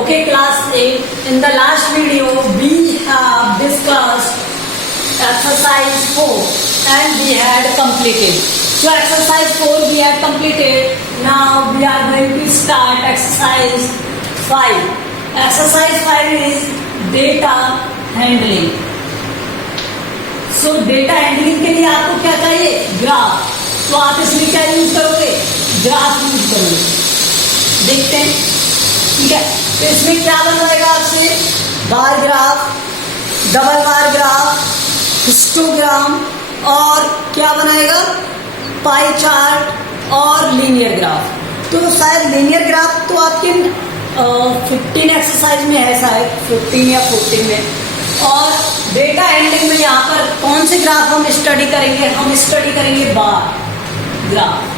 Okay, class 8. In the last video, we have discussed exercise 4 and we had completed. So exercise 4 we had completed. Now we are going to start exercise 5. Exercise 5 is data handling. So data handling के लिए आपको क्या चाहिए? Graph. तो आप इसमें क्या use करोगे? ग्राफ यूज करोगे. देखते हैं. ठीक है, तो इसमें क्या बनवाएगा आपसे? Bar graph, double bar graph, histogram और क्या बनाएगा? पाई चार्ट और लीनियर ग्राफ. तो शायद लीनियर ग्राफ तो आपके 15 एक्सरसाइज में है, शायद 15 या 14 में. और डेटा हैंडलिंग में यहाँ पर कौन से ग्राफ हम स्टडी करेंगे? हम स्टडी करेंगे बार ग्राफ.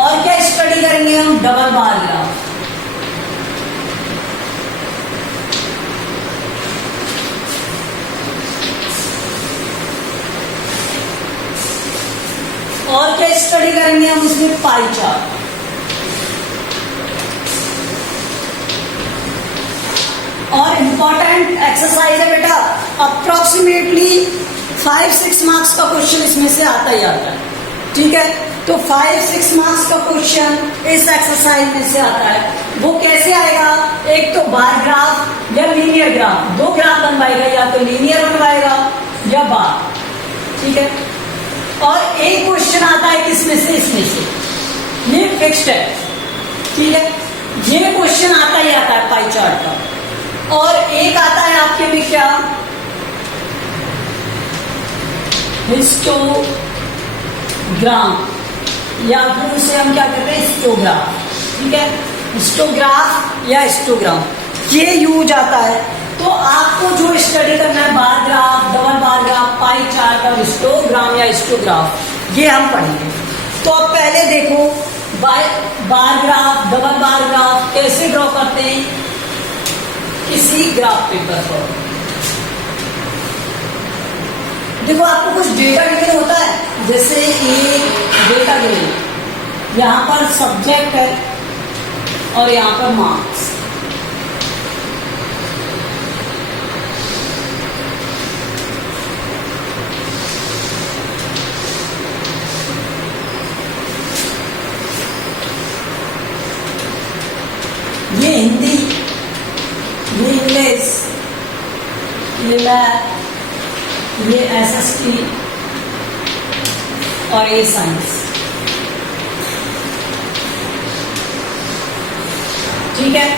और क्या स्टडी करेंगे हम? Double bar graph. और क्या स्टडी करेंगे हम इसमें? Pie chart. और इंपॉर्टेंट एक्सरसाइज है बेटा, अप्रोक्सीमेटली 5-6 मार्क्स का क्वेश्चन इसमें से आता ही आता है. ठीक है, तो 5-6 मार्क्स का क्वेश्चन इस एक्सरसाइज में से आता है. वो कैसे आएगा? एक तो बार ग्राफ या लीनियर ग्राफ. दो ग्राफ बनवाएगा, या तो लीनियर बनवाएगा या बार. ठीक है, और एक क्वेश्चन आता है किसमें से? इसमें से. ये फिक्स्ड है. ठीक है, ये क्वेश्चन आता ही आता है पाई चार्ट का. और एक आता है आपके में क्या? हिस्टोग्राम, या फिर उसे हम क्या कहते हैं? हिस्टोग्राफ. ठीक है, हिस्टोग्राफ या हिस्टोग्राम, ये यूज आता है. तो आपको जो स्टडी करना है, bar graph, double bar graph, pie chart और हिस्टोग्राम या हिस्टोग्राफ, ये हम पढ़ेंगे. तो अब पहले देखो, bar graph, double bar graph कैसे ड्रॉ करते हैं किसी ग्राफ पेपर पर. देखो, आपको कुछ डेटा गिवन होता है, जैसे ये डेटा गिवन, यहां पर सब्जेक्ट है और यहां पर मार्क्स. ये हिंदी, ये इंग्लिश, ये मैथ, ये एसएसटी और ये साइंस. ठीक है,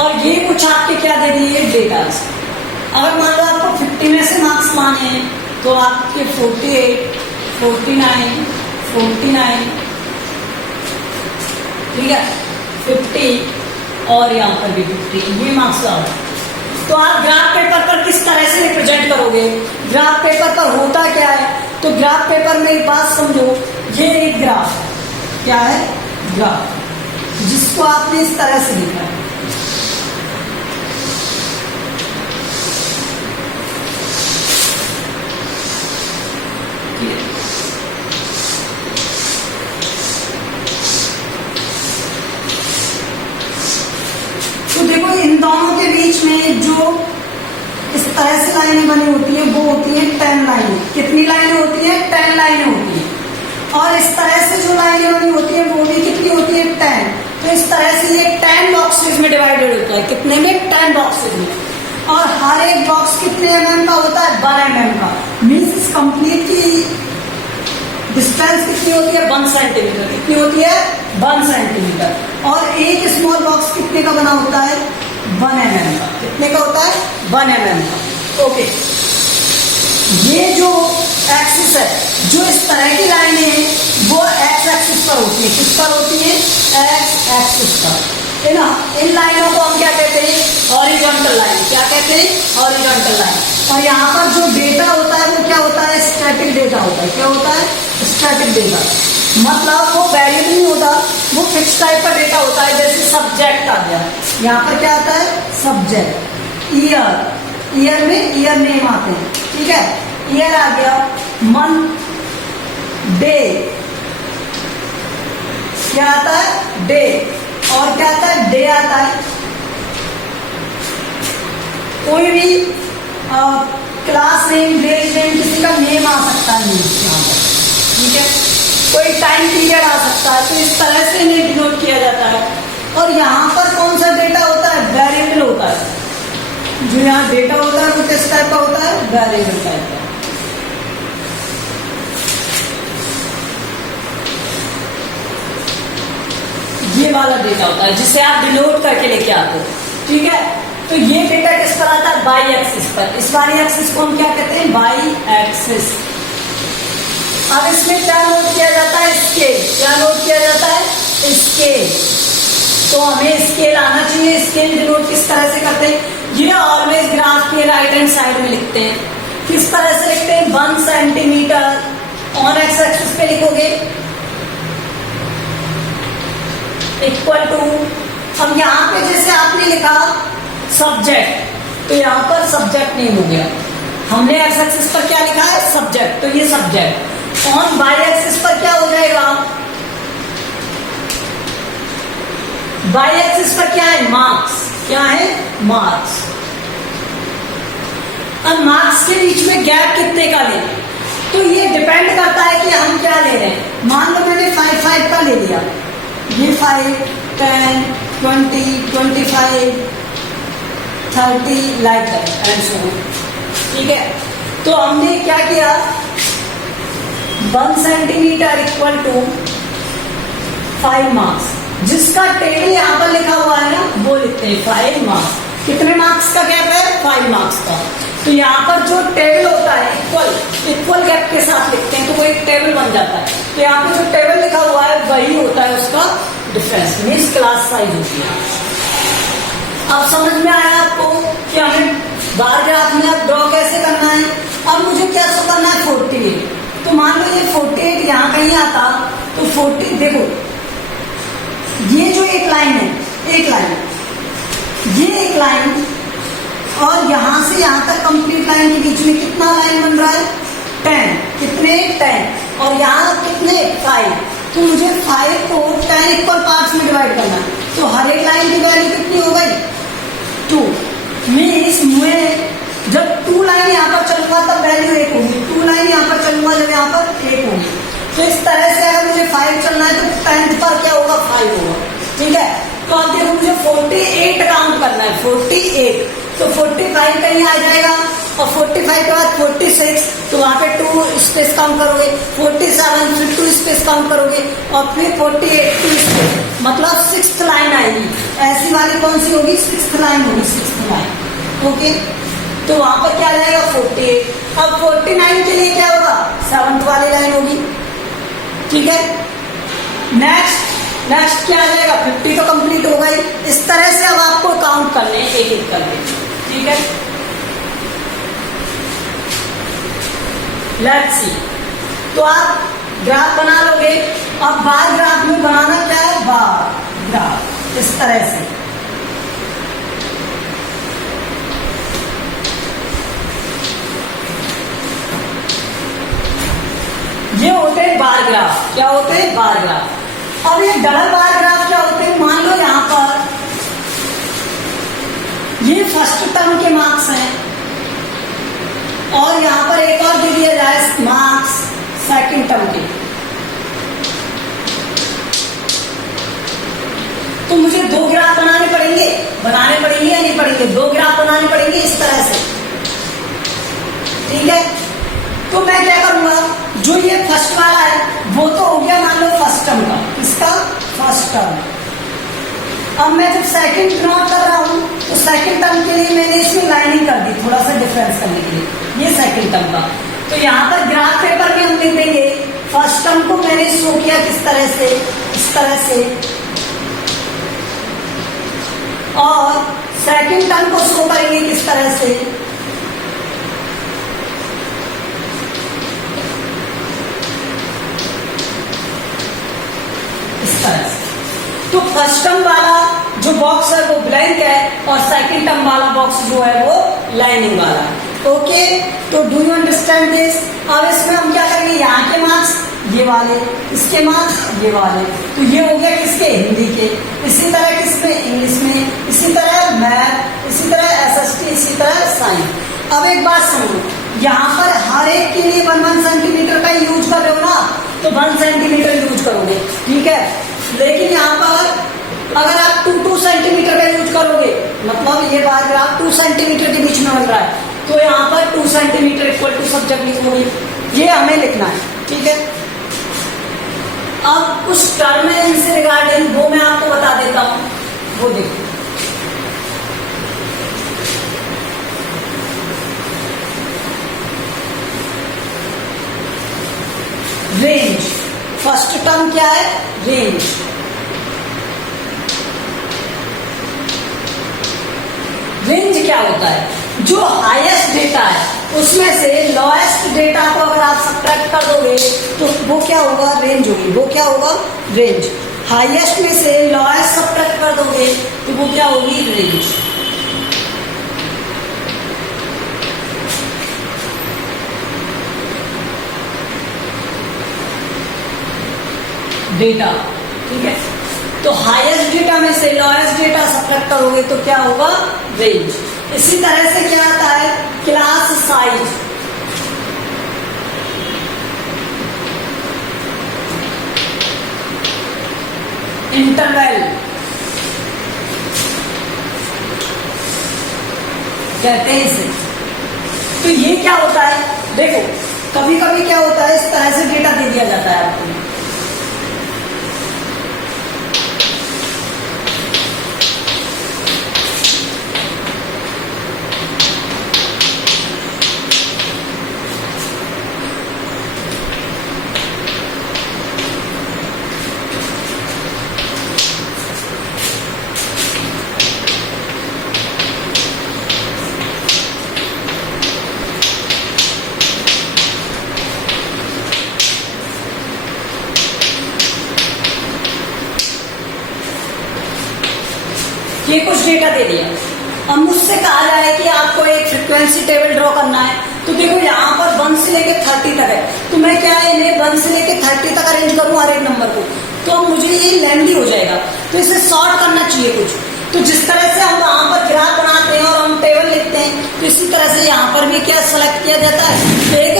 और ये कुछ आपके क्या दे दिए? डेटास. अगर मान लो आपको 50 में से मार्क्स लाने हैं, तो आपके 48, 49, 49, ठीक है, 50 और यहाँ पर भी 50, ये मार्क्स लाओ. तो आप ग्राफ पेपर पर किस तरह से रिप्रेजेंट करोगे? ग्राफ पेपर पर होता क्या है? तो ग्राफ पेपर में एक बात समझो, ये एक ग्राफ है. क्या है? ग्राफ, जिसको आपने इस तरह से लिखा है. तो देखो, इन दोनों के बीच में जो इस तरह से लाइनें बनी होती है, वो होती है 10 लाइनें. कितनी लाइनें होती है? 10 लाइनें होती है. और इस तरह से जो लाइनें बनी होती है, वो भी कितनी होती है? 10. तो इस तरह से ये 10 बॉक्सेस में डिवाइडेड होता है. कितने में? 10 बॉक्सेस में. और हर एक बॉक्स कितने mm का होता है? 1 mm का. मीन्स इस कंप्लीट की डिस्टेंस कितनी होती है? 1 सेंटीमीटर. कितनी होती है? 1 सेंटीमीटर. और एक स्मॉल बॉक्स कितने का बना होता है? 1 mm का. कितने का होता है? 1 mm का. ओके, ये जो एक्सिस है, जो इस तरह की लाइनें हैं, वो एक्स एक्सिस पर होती है. किस पर होती है? एक्स एक्सिस पर. इन लाइनों को हम क्या कहते हैं? Horizontal line. क्या कहते हैं? Horizontal line. और यहाँ पर जो डेटा होता है, वो क्या होता है? स्टैटिक डेटा होता है. क्या होता है? Static data. मतलब वो वेरिएबल नहीं होता, वो फिक्स टाइप का डेटा होता है. जैसे सब्जेक्ट आ गया, यहाँ पर क्या आता है? सब्जेक्ट. ईयर, ईयर में ईयर नेम आते हैं. ठीक है, ईयर आ गया. मंथ, डे, क्या आता है? डे, और क्या आता है, डे आता है। कोई भी क्लास नेम, ग्रेड नेम, किसी का नेम आ सकता है यहाँ पर, ठीक है। कोई टाइम पीरियड आ सकता है, तो इस तरह से इन्हें डिनोट किया जाता है। और यहाँ पर कौन सा डेटा होता है, वेरिएबल होता है। जो यहाँ डेटा होता है वो किस टाइप का होता है, वेरिएबल टाइप का। ये वाला डेटा होता है जिसे आप डिनोट करके लेके आते हो, ठीक है। तो ये डेटा किस पर आता है, बाई एक्सिस पर। इस वाली एक्सिस को हम क्या कहते हैं, बाई एक्सिस। अब इसमें क्या नोट किया जाता है, स्केल। क्या नोट किया जाता है, स्केल। तो हमें स्केल आना चाहिए। स्केल डिनोट किस तरह से करते हैं, ये ऑलवेज ग्राफ के राइट हैंड साइड में लिखते हैं। किस तरह से लिखते हैं, 1 सेंटीमीटर ऑन एक्स एक्सिस पे लिखोगे, इक्वल टू, अब यहाँ पे जैसे आपने लिखा सब्जेक्ट, तो यहाँ पर सब्जेक्ट नेम हो गया। हमने एक्स एक्सिस पर क्या लिखा है, सब्जेक्ट, तो ये सब्जेक्ट। ऑन वाई एक्सिस पर क्या हो जाएगा, वाई एक्सिस पर क्या है, मार्क्स। क्या है, मार्क्स। अब मार्क्स के बीच में गैप कितने का ले, तो ये डिपेंड करता है कि हम क्या ले रहे हैं। मान लो मैंने 5 का ले लिया, ये 5, 10, 20, 25, 30 like that and so on, ठीक है। तो हमने क्या किया, 1 सेंटीमीटर इक्वल टू 5 मार्क्स। जिसका टेबल यहाँ पर लिखा हुआ है ना, वो लिखते हैं 5 मार्क्स। कितने मार्क्स का गैप है, 5 मार्क्स का। तो यहाँ पर जो टेबल होता है इक्वल गैप के साथ लिखते हैं, तो वो एक टेबल बन जाता है। तो यहाँ पे जो टेबल लिखा हुआ है वही होता है उसका डिफरेंस, मीन्स क्लास साइज होती है। अब समझ में आया आपको कि हमें बार ग्राफ में अब ड्रॉ कैसे करना है। अब मुझे क्या करना है, 48। तो मान लो ये 48 यहाँ कहीं आता, तो 40, देखो ये जो एक लाइन है, एक लाइन, ये एक लाइन, और यहां से यहां तक कंप्लीट लाइन के बीच में कितना लाइन बन रहा है, 10। कितने, 10। और यहाँ कितने, 5। तो मुझे 5 को 10 इक्वल पार्ट्स में डिवाइड करना है। तो हर एक लाइन की वैल्यू कितनी हो गई, 2। मीन्स मैं जब 2 लाइन यहाँ पर चलूंगा तब वैल्यू 1 होगी, 2 लाइन यहाँ पर चलूंगा जब यहाँ पर 1 होगी। तो इस तरह से अगर मुझे 5 चलना है तो 10th पर क्या होगा, 5 होगा, ठीक है। तो अब देखो मुझे 48 काउंट करना है, 48। तो 45 कहीं आ जाएगा, और 45 के बाद 46, तो वहां पे 2 स्पेस काउंट करोगे, 47 फिर 2 स्पेस काउंट करोगे, और फिर 48 2 स्पेस, मतलब 6th लाइन आएगी। ऐसी वाली कौन सी होगी, 6th लाइन होगी, 6th लाइन, ओके। तो वहां पर क्या आ जाएगा, 48। अब 49 के लिए क्या होगा, 7th वाली लाइन होगी, ठीक है। नेक्स्ट क्या आ जाएगा, 50 तो कंप्लीट हो गई। इस तरह से अब आपको काउंट करने हैं एक एक करके, ठीक है। लेट्स सी, तो आप ग्राफ बना लोगे। अब बार ग्राफ में बनाना क्या है, बार ग्राफ, इस तरह से। ये होते हैं बार ग्राफ। क्या होते हैं, बार ग्राफ। अब ये डबल बार ग्राफ क्या होते हैं, मान लो यहां पर ये फर्स्ट टर्म के मार्क्स हैं, और यहां पर एक और दे दिया जाए मार्क्स सेकंड टर्म के। तो मुझे 2 ग्राफ बनाने पड़ेंगे या नहीं पड़ेंगे, 2 ग्राफ बनाने पड़ेंगे इस तरह से, ठीक है। तो मैं क्या करूंगा, जो ये फर्स्ट वाला है वो तो हो गया मान लो फर्स्ट टर्म का, इसका फर्स्ट टर्म। अब मैं जब सेकंड ड्रॉ कर रहा हूं तो सेकंड टर्म के लिए मैंने इसमें लाइनिंग कर दी, थोड़ा सा डिफरेंस करने के लिए। ये सेकंड टर्म का, तो यहाँ पर ग्राफ पेपर में हम लिख देंगे फर्स्ट टर्म को मैंने शो किया किस तरह से, इस तरह से, और सेकंड टर्म को शो करेंगे किस तरह से, इस तरह से। तो फर्स्ट टर्म वाला जो बॉक्स है वो ब्लैंक है, और सेकंड टर्म वाला बॉक्स जो है वो लाइनिंग वाला है, ओके। तो डू यू अंडरस्टैंड दिस। अब इसमें हम क्या करेंगे, यहाँ के मार्क्स ये वाले, इसके मार्क्स ये वाले। तो ये हो गया किसके, हिंदी के। इसी तरह किसमें, इंग्लिश में, इसी तरह मैथ, इसी तरह एसएसटी, इसी तरह साइंस। अब एक बात सुनो, यहाँ पर हर एक के लिए 1 सेंटीमीटर का यूज कर रहे हो ना, तो 1 सेंटीमीटर यूज करोगे, ठीक है। लेकिन यहाँ पर अगर आप 2 सेंटीमीटर का यूज करोगे, मतलब ये बात आप 2 सेंटीमीटर के बीच में बन रहा है, तो यहाँ पर 2 सेंटीमीटर इक्वल टू सब्जेक्ट लिखोगे, ये हमें लिखना है, ठीक है। अब कुछ टर्म है इनसे रिगार्डिंग, वो मैं आपको बता देता हूं, वो देखो। रेंज, फर्स्ट टर्म क्या है, रेंज। रेंज क्या होता है, जो हाईएस्ट डेटा है उसमें से लोएस्ट डेटा को अगर आप सब्ट्रैक्ट कर दोगे तो वो क्या होगा, रेंज होगी। वो क्या होगा, रेंज। हाईएस्ट में से लोएस्ट सब्ट्रैक्ट कर दोगे तो वो क्या होगी, रेंज। डेटा, ठीक है। तो हाईएस्ट डेटा में से लोएस्ट डेटा सब्ट्रैक्ट करोगे तो क्या होगा, रेंज। इसी तरह से क्या आता है, क्लास साइज। इंटरवल कहते हैं इसे। तो ये क्या होता है, देखो कभी कभी क्या होता है, इस तरह से डेटा दे दिया जाता है आपको, ये कुछ डेटा दे दिया। अब मुझसे कहा जाए कि आपको एक फ्रीक्वेंसी टेबल ड्रॉ करना है, तो देखो यहाँ पर 1 से लेके 30 तक है, तो मैं क्या है इन्हें 1 से लेके 30 तक अरेंज करूँ हर एक नंबर को, तो मुझे ये लेंथी हो जाएगा। तो इसे शॉर्ट करना चाहिए कुछ। तो जिस तरह से हम वहां पर ग्राफ बनाते हैं और हम टेबल लिखते हैं, तो इसी तरह से यहाँ पर भी क्या सेलेक्ट किया जाता है, एक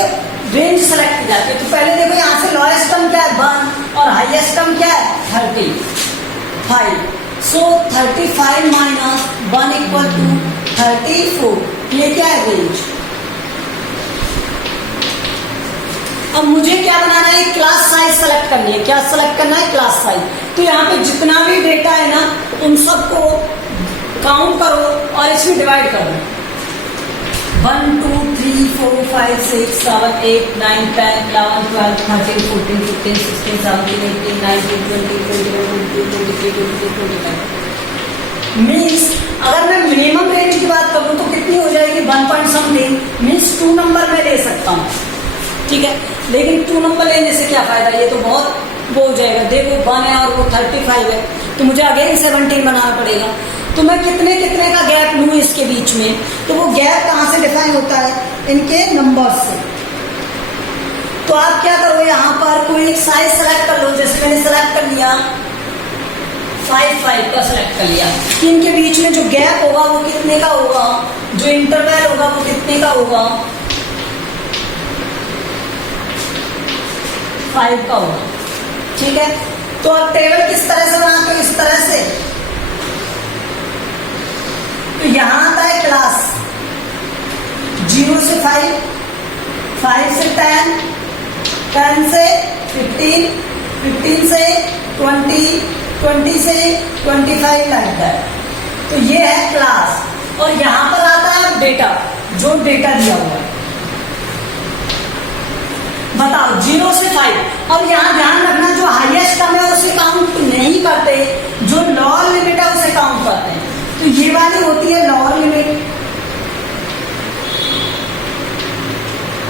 रेंज सेलेक्ट की जाती है। तो पहले देखो यहाँ से लोएस्ट टर्म क्या है, 1, और हाईएस्ट टर्म क्या है, 35। सो 35 माइनस 1 इक्वल टू 34, ये क्या है, रेंज। अब मुझे क्या बनाना है, क्लास साइज सेलेक्ट करनी है। क्या सेलेक्ट करना है, क्लास साइज। तो यहाँ पे जितना भी डेटा है ना, उन सबको काउंट करो और इसमें डिवाइड करो। 1 2 3 4 5 6 7 8 9 10 11 12 13 14 15 16 17 18 19 20 21 22 23 24 25। मीन्स अगर मैं मिनिमम रेंज की बात करूं तो कितनी हो जाएगी, 1 पॉइंट समथिंग, मीन्स 2 नंबर में ले सकता हूं, ठीक है। लेकिन 2 नंबर लेने से क्या फायदा, ये तो बहुत वो हो जाएगा। देखो 1 है और वो 35 है, तो मुझे अगेन 17 बनाना पड़ेगा। तो मैं कितने कितने का गैप लूँ इसके बीच में, तो वो गैप कहाँ से डिफाइन होता है, इनके नंबर से। तो आप क्या करो, यहाँ पर कोई एक साइज सेलेक्ट कर लो, जैसे मैंने सेलेक्ट कर लिया 5 का सेलेक्ट कर लिया। कि इनके बीच में जो गैप होगा वो कितने का होगा, जो इंटरवल होगा वो कितने का होगा, 5 का होगा, ठीक है। तो अब टेबल किस तरह से बनाते हो, इस तरह से। तो यहां आता है क्लास 0 से 5, 5 से 10, 10 से 15, 15 से 20, 20 से 25 लगता है। तो ये है क्लास। और यहां पर आता है डेटा, जो डेटा दिया हुआ है। बताओ 0 से 5। अब यहां ध्यान रखना, जो हाईएस्ट टर्म है उसे काउंट नहीं करते, जो लोअर लिमिट है उसे काउंट करते हैं। तो ये वाली होती है लोअर लिमिट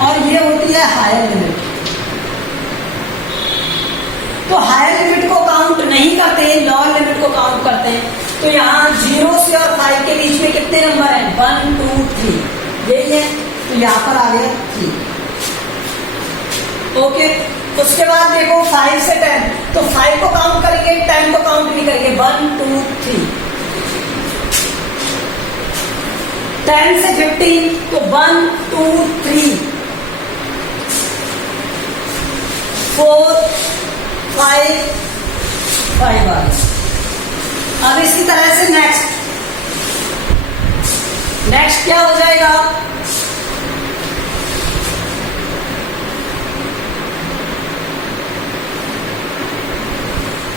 और ये होती है हायर लिमिट। तो हायर लिमिट को काउंट नहीं करते हैं, लोअर लिमिट को काउंट करते हैं। तो यहाँ 0 से और 5 के बीच में कितने नंबर हैं, 1 2 3, यही है। तो यहाँ पर आ गया 3। ओके, उसके बाद देखो 5 से 10, तो 5 को काउंट करेंगे, 10 को काउंट नहीं करेंगे। 1 2 3। 10 से 15, तो 1 2 3 4 5 5 आ गए। अब इसी तरह से नेक्स्ट क्या हो जाएगा?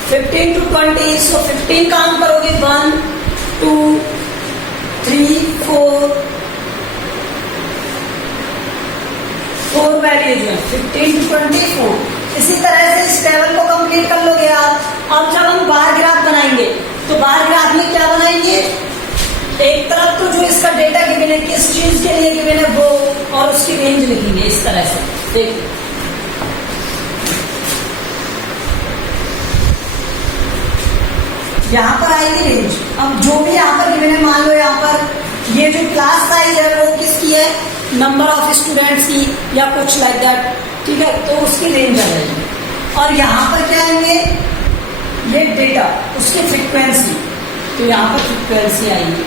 फिफ्टीन टू 20, सो 15 काउंट करोगे, 1 2 3 4 वैल्यूज है, 15 टू 24। इसी तरह से इस टेबल को कंप्लीट कर लोगे आप। अब जब हम बार ग्राफ बनाएंगे, तो बार ग्राफ में क्या बनाएंगे? एक तरफ तो जो इसका डेटा गिवन है, किस चीज के लिए गिवन है वो, और उसकी रेंज लिखेंगे इस तरह से। देखिए यहाँ पर आएगी रेंज। अब जो भी यहाँ पर गिवन है, मान लो यहाँ पर ये जो क्लास साइज है वो किसकी है? नंबर ऑफ स्टूडेंट्स की, या कुछ लाइक दैट, ठीक है, तो उसकी रेंज आ जाएगी। और यहाँ पर क्या आएंगे? ये डेटा, उसकी फ्रीक्वेंसी, तो यहाँ पर फ्रीक्वेंसी आएगी।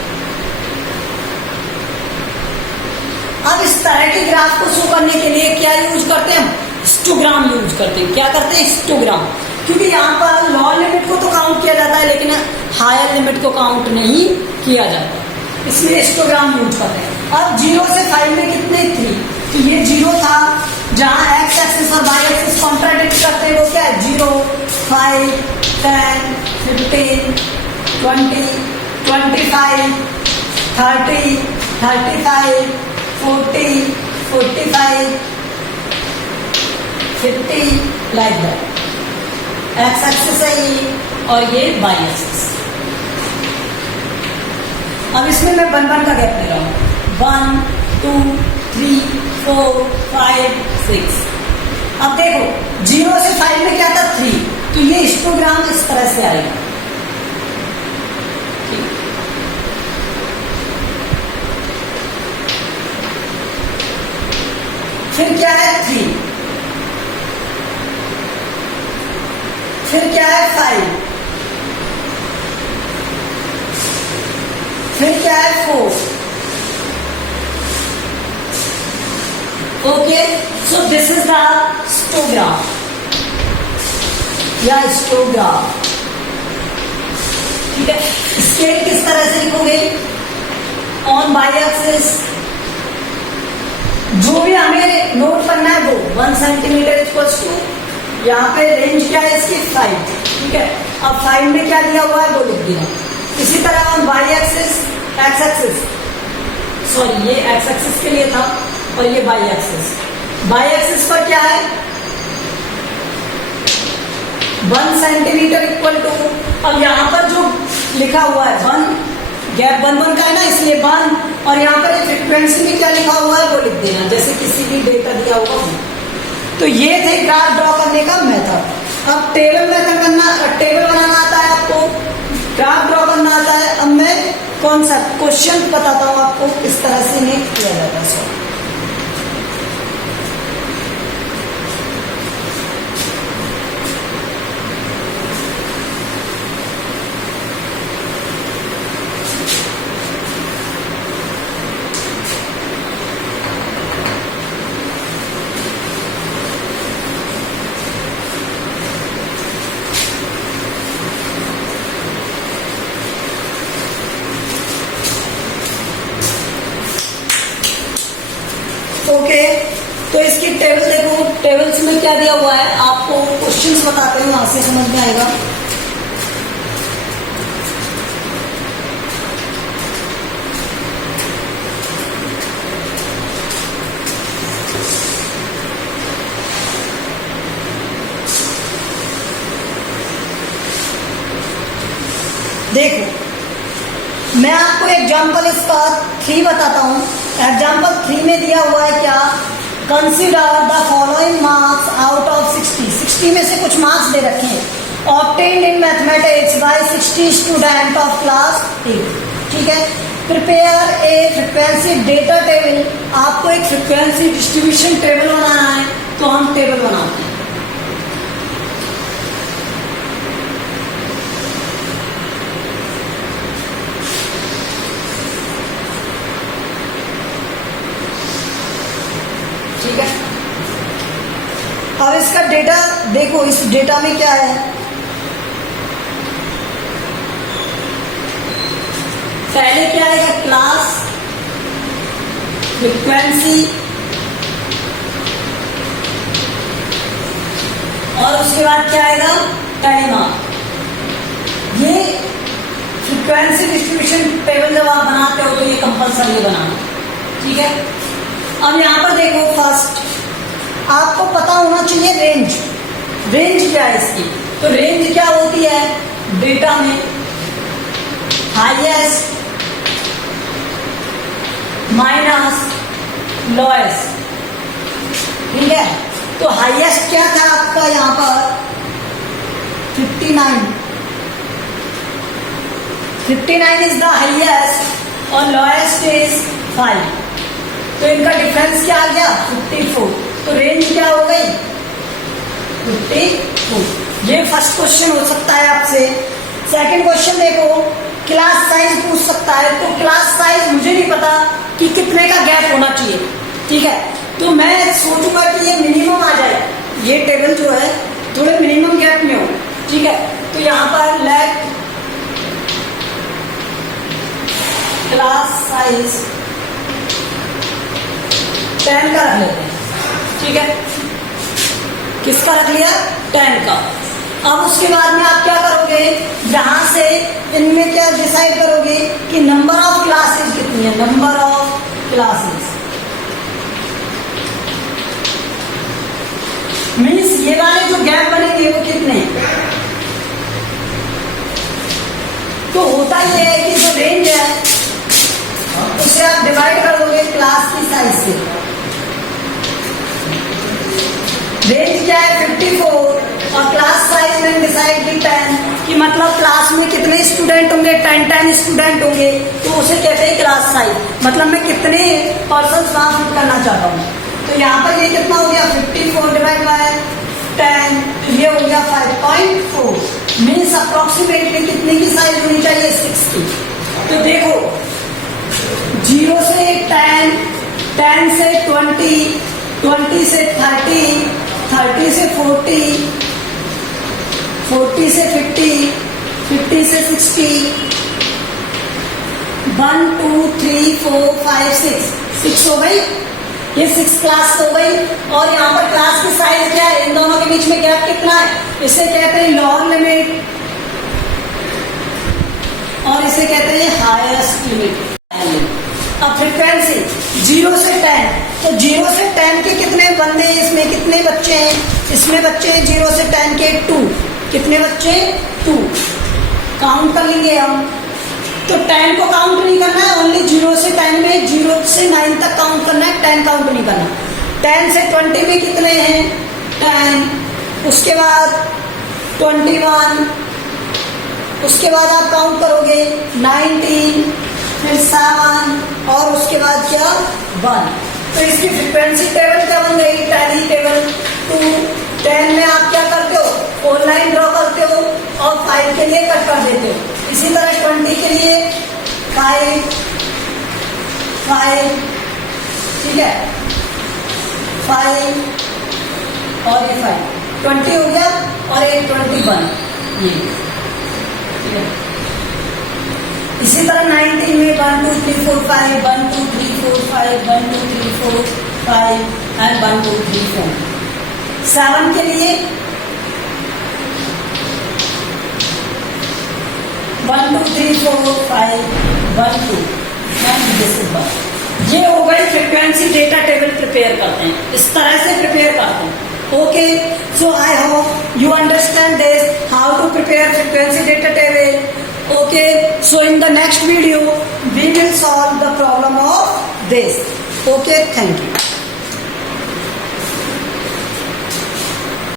अब इस तरह के ग्राफ को शो करने के लिए क्या यूज करते हैं? हिस्टोग्राम यूज करते हैं। क्या करते हैं? हिस्टोग्राम। क्योंकि यहाँ पर लोअर लिमिट को तो काउंट किया जाता है, लेकिन हायर लिमिट को काउंट नहीं किया जाता, इसलिए हिस्टोग्राम यूज करते हैं। अब 0 से 5 में कितने? 3, तो ये 0 था। जहाँ एक्स एक्सिस और वाई एक्सिस कॉन्ट्राडिक्ट करते हैं, वो क्या है? 0 5 10 15 20 25 30 35 40 45 50 लाइक दैट। एक्स एक्सिस है ये, और ये वाई एक्सिस। अब इसमें मैं 1 1 का गैप ले रहा हूँ। 1 2 3 4 5 6। अब देखो 0 से 5 में क्या था? 3, तो ये हिस्टोग्राम इस तरह से आएगा। फिर क्या है? 3, फिर क्या है? 5, फिर क्या है? 4। Okay, so this is the histogram या हिस्टोग्राफ। ठीक है, स्केल किस तरह से लिखोगे? ऑन बाई एक्सिस जो भी हमें नोट करना है वो 1 सेंटीमीटर इक्वल्स टू, यहाँ पे रेंज क्या है इसकी? 5। ठीक है, अब 5 में क्या दिया हुआ है वो लिख दिया। इसी तरह on y axis, x axis, sorry ये एक्स एक्सिस के लिए था, और ये वाई एक्सिस। वाई एक्सिस पर क्या है? 1 सेंटीमीटर इक्वल टू, अब यहाँ पर जो लिखा हुआ है 1, गैप 1 1 का है ना, इसलिए 1, और यहाँ पर फ्रीक्वेंसी में क्या लिखा हुआ है वो लिख देना, जैसे किसी भी डेटा दिया हुआ हो। तो ये थे ग्राफ ड्रॉ करने का मेथड। अब टेबल मेथड करना, टेबल बनाना आता है आपको, ग्राफ ड्रॉ करना आता है। अब मैं कौन सा क्वेश्चन बताता हूँ आपको किस तरह से इन्हें किया जाता है। ओके, तो इसकी टेबल देखो, टेबल्स में क्या दिया हुआ है आपको क्वेश्चंस बताते हैं, वहां से समझ में आएगा। देखो मैं आपको एग्जाम्पल इसका 3 बताता हूँ। एग्जाम्पल 3 में दिया हुआ है क्या? Consider the following marks out of 60। 60 में से कुछ मार्क्स दे रखे हैं। Obtained in mathematics bye 60 student of class 8। ठीक है, prepare a frequency data table. आपको एक फ्रिक्वेंसी डिस्ट्रीब्यूशन टेबल बनाना है, तो हम टेबल बनाते हैं। अब इसका डेटा देखो, इस डेटा में क्या है, पहले क्या आएगा, क्लास, फ्रीक्वेंसी, और उसके बाद क्या आएगा, टाइम आवर। ये फ्रीक्वेंसी डिस्ट्रीब्यूशन टेबल जब आप बनाते हो तो ये कंपल्सरी बनाना, ठीक है। अब यहां पर देखो, फर्स्ट आपको पता होना चाहिए रेंज। रेंज क्या है इसकी, तो रेंज क्या होती है, डेटा में हाईएस्ट माइनस लोएस्ट, ठीक है। तो हाईएस्ट क्या था आपका यहां पर 59, 59 इज द हाईएस्ट और लोएस्ट इज 5, तो इनका डिफरेंस क्या आ गया 54, तो रेंज क्या हो गई 54। ये फर्स्ट क्वेश्चन हो सकता है आपसे। सेकंड क्वेश्चन देखो, क्लास साइज पूछ सकता है, तो क्लास साइज मुझे नहीं पता कि कितने का गैप होना चाहिए, ठीक है। तो मैं सोचूंगा कि ये मिनिमम आ जाए, ये टेबल जो है थोड़े मिनिमम गैप में हो, ठीक है। तो यहां पर लेट क्लास साइज 10 का रख लेते हैं, ठीक है। किसका रख लिया 10 का। अब उसके बाद में आप क्या करोगे, यहां से इनमें क्या डिसाइड करोगे कि नंबर ऑफ क्लासेस कितनी है, नंबर ऑफ क्लासेस मीन्स ये वाले जो गैप बनेंगे वो कितने, तो होता ये है कि जो रेंज है उसे आप डिवाइड कर दोगे क्लास की साइज से। रेंज क्या है 54 और क्लास साइज में डिसाइड की 10, कि मतलब क्लास में कितने स्टूडेंट होंगे, 10 स्टूडेंट होंगे, तो उसे कहते हैं क्लास साइज, मतलब मैं कितने पर्सन वहां फिट करना चाहता हूँ। तो यहाँ पर ये कितना हो गया 54 डिवाइड बाय 10, तो ये हो गया 5.4, मीन्स अप्रोक्सीमेटली कितने की साइज होनी चाहिए 60। तो देखो 0 से 10, 10 से 20, 20 से 30, 30 से 40, 40 से 50, 50 से 60, 1 2 3 4 5 6 हो गई, ये 6 क्लास हो गई। और यहाँ पर क्लास की साइज क्या है, इन दोनों के बीच में गैप कितना है, इसे कहते हैं लोअर लिमिट और इसे कहते हैं हाईएस्ट लिमिट। अब फ्रीक्वेंसी 0 से 10, तो 0 से 10 के कितने बंदे, इसमें कितने बच्चे हैं, इसमें बच्चे हैं 0 से 10 के 2, कितने बच्चे 2, काउंट कर लेंगे हम। तो 10 को काउंट नहीं करना है, ओनली 0 से 10 में 0 से 9 तक काउंट करना है, 10 काउंट नहीं करना। 10 से 20 में कितने हैं 10, उसके बाद 21, उसके बाद आप काउंट करोगे 19, फिर 7 और उसके बाद क्या 1। तो इसकी फ्रीक्वेंसी टेबल क्या बन गई, टैली टेबल। तो 10 में आप क्या करते हो, 4 लाइन ड्रॉ करते हो और 5 के लिए कट कर देते हो। इसी तरह 20 के लिए 5, 5, ठीक है 5 और ये 5, 20 हो गया और एक 21, ये ठीक है। इसी तरह 19 में 1 2 3 4 5, 1 2 3 4 5, 1 2 3 4 5 एंड 1 2 3 4। 7 के लिए 1 2 3 4 5 1 2 एंड दिस इज 1। ये हो गई फ्रीक्वेंसी डेटा टेबल प्रिपेयर करते हैं, इस तरह से प्रिपेयर करते हैं। Okay, so I hope you understand this, how to prepare frequency data table. Okay, so in the next video we will solve the problem of this. Okay, thank you.